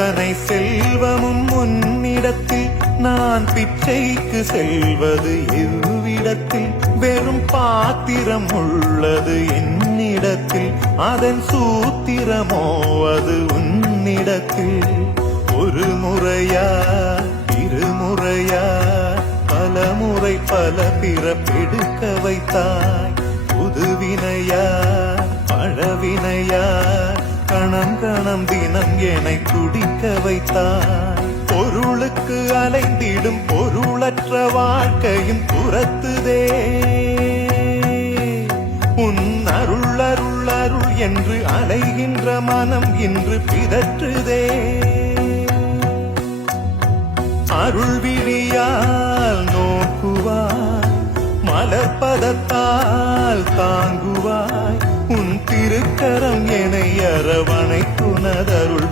இத்தனை செல்வமும் உன்னிடத்தில் நான் பிச்சைக்கு செல்வது எவ்விடத்தில் வெறும் பாத்திரம் உள்ளது என்னிடத்தில் அதன் சூத்திரமோ அது உன்னிடத்தில் ஒரு முறையா இருமுறையா பல முறை பல பிறப்பெடுக்க வைத்தாய் புதுவினையா பழவினையா கணம் கணம் தினம் என்னை துடிக்க வைத்தாய் பொருளுக்கு அலைந்திடும் பொருளற்ற வாழ்க்கையும் துரத்துதே உன் அருள் அருள் அருள் என்று அலைகின்ற மனம் இன்று பிதற்றுதே அருள் விழியால் நோக்குவாய் மலர்பதத்தால் தாங்குவாய் உன் திருக்கரம் என்னை அரவணைத்துனதருள்